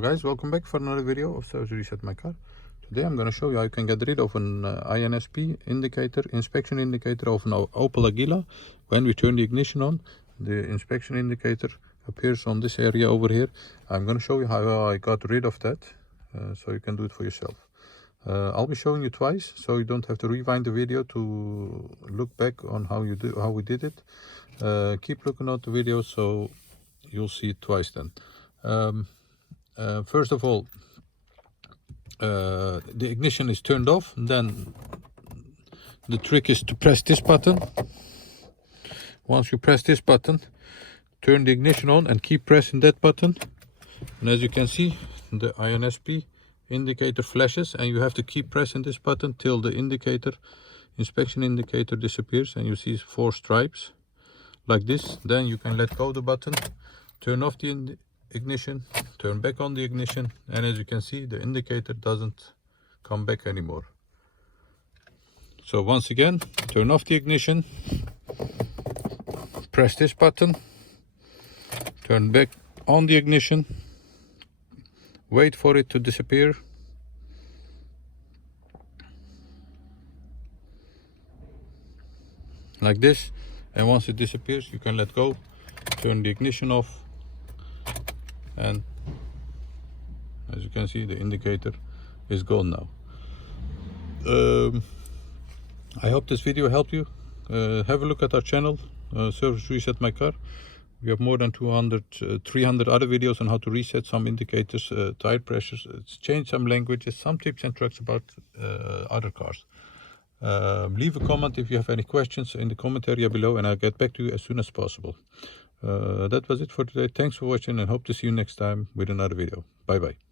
Guys, welcome back for another video of Service Reset My Car. Today I'm going to show you how you can get rid of an INSP indicator, inspection indicator of an Opel Agila. When we turn the ignition on, the inspection indicator appears on this area over here. I'm going to show you how I got rid of that, so you can do it for yourself. I'll be showing you twice, so you don't have to rewind the video to look back on how we did it. Keep looking at the video so you'll see it twice then. First of all, the ignition is turned off. Then the trick is to press this button. Once you press this button, turn the ignition on and keep pressing that button. And as you can see, the INSP indicator flashes, and you have to keep pressing this button till the inspection indicator disappears, and you see 4 stripes like this. Then you can let go of the button, turn off the ignition, turn back on the ignition, and as you can see, the indicator doesn't come back anymore. So once again, turn off the ignition, press this button, turn back on the ignition, wait for it to disappear, like this, and once it disappears you can let go, turn the ignition off, and as you can see, the indicator is gone now. I hope this video helped you. Have a look at our channel, Service Reset My Car. We have more than 300 other videos on how to reset some indicators, tire pressures, change some languages, some tips and tricks about other cars. Leave a comment if you have any questions in the comment area below, and I'll get back to you as soon as possible. That was it for today. Thanks for watching, and hope to see you next time with another video. Bye bye.